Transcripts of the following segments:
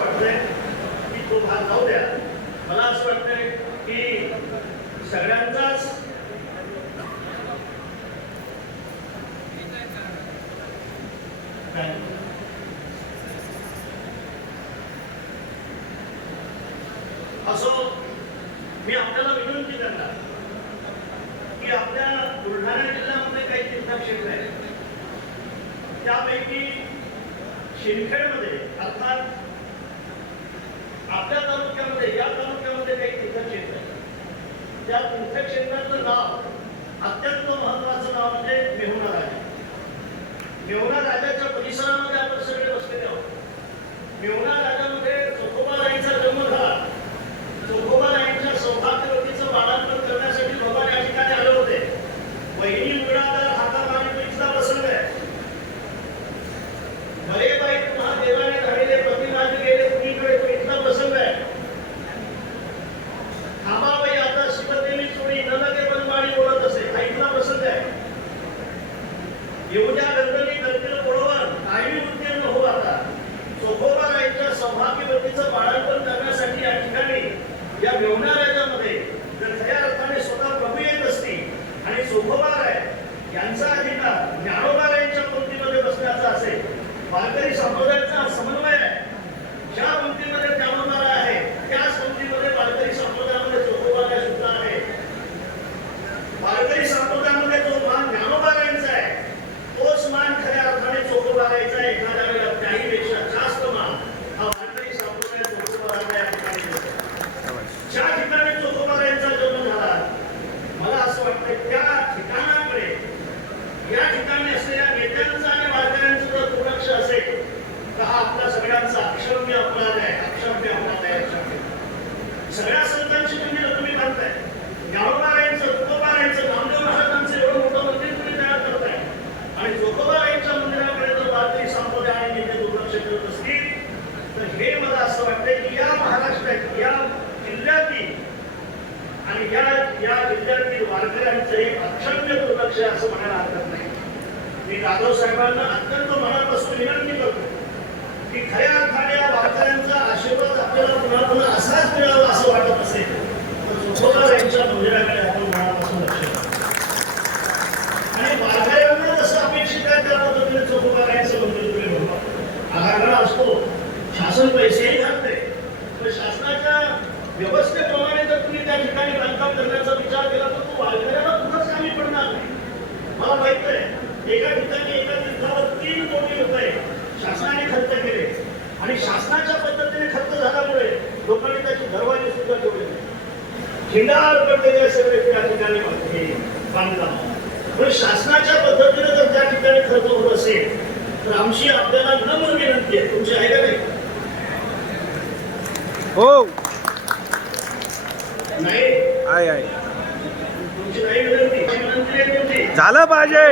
वाटतंय की तो भाग जाऊ द्या मला असं वाटतंय की सगळ्यांचाच असो मी आपल्याला विनंती करणार की आपल्या बुलढाणा जिल्ह्यामध्ये काही तीर्थक्षेत्र आहेत. त्यापैकी शिंदखेडमध्ये अर्थात आपल्या तालुक्यामध्ये या तालुक्यामध्ये काही तीर्थक्षेत्र आहेत. त्या तीर्थक्षेत्राचं नाव अत्यंत महत्वाचं नाव म्हणजे मेहुणा राजा. मेहुणा राजाच्या परिसरामध्ये आपण सगळे बसलेले आहोत. मेहुणा राजामध्ये चोखोबाराईचा जन्म झाला चोखोबाराईंच्या सौभाग्यवतीचं बाळांपण सौभाग्यवतीचं करण्यासाठी या ठिकाणी या मेवणा जर खऱ्या अर्थाने स्वतः प्रभू येत असतील आणि चोखोबाराय यांचा अधिकार ज्ञानोबारायांच्या पंक्तीमध्ये बसण्याचा असेल वारकरी संप्रदायाचा समन्वय आहे. ज्या पंक्तीमध्ये ज्ञानोबारा आहे त्याच पंक्तीमध्ये वारकरी संप्रदायामध्ये चोखोबाराय सुद्धा आहे. वारकरी संप्रदायामध्ये जो मान ज्ञानोबारायांचा आहे तोच मान खऱ्या अर्थाने चोखोबारायचा आहे एखाद्या वेळेला त्याहीपेक्षा जास्त मान हा वारकरी संप्रदाय चोखोबाराचा या ठिकाणी देतो. ज्या ठिकाणी चोखोबारायांचा जन्म झाला मला असं वाटतं त्या ठिकाणाकडे या ठिकाणी असलेल्या नेत्यांचा आणि वारकऱ्यांचं जर दुर्लक्ष असेल तर हा आपला सगळ्यांचा अक्षम्य अपराध आहे अक्षम्य अपराध आहे अक्षम्य. सगळ्या संतांची मंदिरं तुम्ही बांधताय ज्ञानोबारायांचं तुकोबारायांचं नामदेव महाराजांचं एवढं मोठं मंदिर तुम्ही तयार करताय आणि जोकोबारायांच्या मंदिराकडे जर वारकरी संप्रदाय आणि नेते दुर्लक्ष करत असतील तर हे मला असं वाटतंय की या महाराष्ट्रात या जिल्ह्यातील आणि या या विद्यार्थी वारकऱ्यांचे अक्षम्य दुर्लक्ष असं म्हणायला हरकत नाही. मी जाधव साहेबांना अत्यंत मनापासून विनंती करतो की खऱ्या अर्थाने या वारकऱ्यांचा आशीर्वाद आपल्याला पुन्हा पुन्हा असाच मिळावा असं वाटत असेल तर चोखोबार यांच्या मंदिराकडे आपण मनापासून लक्ष आणि वारकऱ्यांना जसं अपेक्षित आहे त्या पद्धतीने चोखोबार यांचं मंदिर तुम्ही बनवा आराखडा असतो शासन पैसेही घालते पण शासनाच्या व्यवस्थेत जर तुम्ही त्या ठिकाणी बांधकाम करण्याचा विचार केला तर तो वारकऱ्याला कुठंच कामी पडणार नाही मला माहीत आहे एका ठिकाणी एका तीर्थावर तीन कोटी रुपये शासनाने खर्च केले. आणि शासनाच्या पद्धतीने खर्च झाल्यामुळे लोकांनी त्याची दरवाजे सुद्धा ठेवले खिंडार पडलेले सगळे त्या ठिकाणी हे बांधकाम पण शासनाच्या पद्धतीने जर त्या ठिकाणी खर्च होत असेल तर आमची आपल्याला नम्र विनंती आहे. तुमची आहे का नाही? हो. नाही? आहे आहे. तुमची नाही विनंती. ही विनंती आहे तुमची. झालं पाहिजे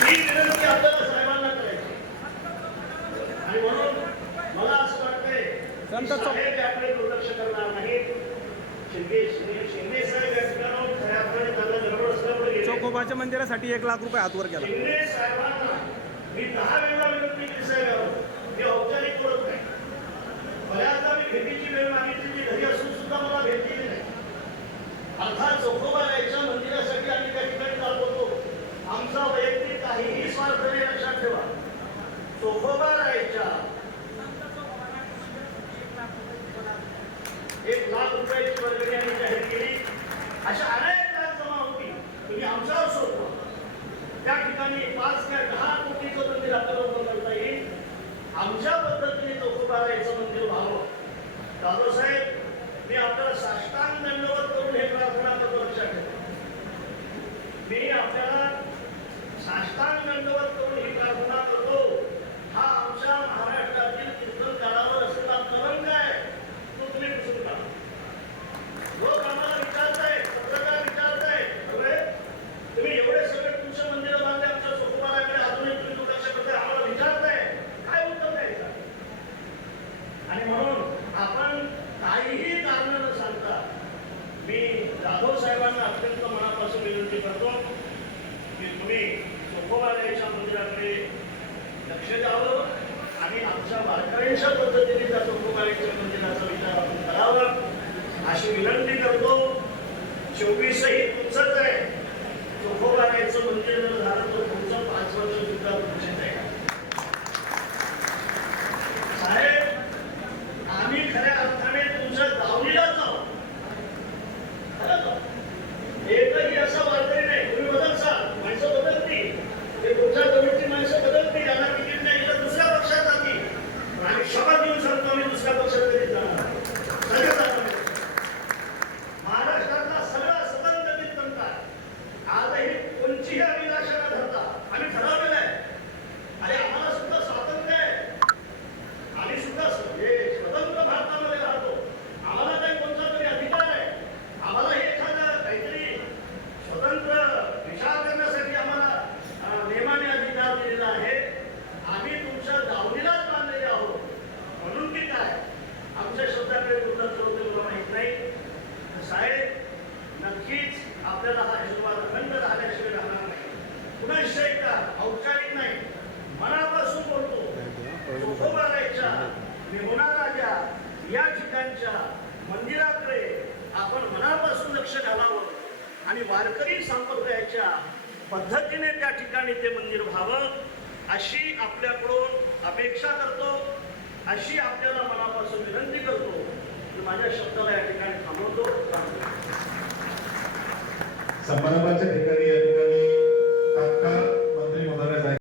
ही विनंती आपल्याला साहेबांना करायची आणि म्हणून मला असं वाटतंय की संत चौ- साहेब याकडे दुर्लक्ष करणार नाहीत. शिंदे शिंदे शिंदे साहेब या ठिकाणाहून खऱ्या अर्थाने त्यांना गडबड असल्यामुळे गेले. चोखोबाच्या मंदिरासाठी एक लाख रुपये हातवर केला शिंदे साहेबांना मी दहा वेळा विनंती केली साहेब. मी औपचारिक बोलत नाही. बऱ्याचदा मी भेटीची वेळ मागितली जी घरी असून सुद्धा मला भेट दिली नाही. अर्थात चोखोबा याच्या मंदिरासाठी आम्ही त्या ठिकाणी जात होतो आमचा वैयक्तिक काहीही स्वार्थ नाही लक्षात ठेवा. चोखोबा राहायच्या एक लाख रुपयाची वर्गणी आम्ही जाहीर केली अशा अनेक लाख जमा होती तुम्ही आमच्यावर सोडतो त्या ठिकाणी पाच त्या दहा कोटीचं मंदिर आपल्याला उभं करता येईल आमच्या पद्धतीने चौकोबारायचं मंदिर व्हावं. दादासाहेब मी आपल्याला साष्टांग दंडवत करून हे प्रार्थना करतो लक्षात ठेवा. मी आपल्याला साष्टांग दंडवत करून ही प्रार्थना करतो. हा आमच्या महाराष्ट्रातील कीर्तन काळावर असलेला कलंक आहे तो तुम्ही पुसून काढा. अशी विनंती करतो चोवीस ही तुमचंच आहे. चोखोबारायचं मंदिर जर झालं तर तुमचं पाच वर्ष सुद्धा When she had me या ठिकाणच्या मंदिराकडे आपण मनापासून लक्ष घालावं आणि वारकरी संप्रदायाच्या पद्धतीने त्या ठिकाणी ते मंदिर व्हावं अशी आपल्याकडून अपेक्षा करतो अशी आपल्याला मनापासून विनंती करतो. की माझ्या शब्दाला या ठिकाणी थांबवतो. समारंभाच्या ठिकाणी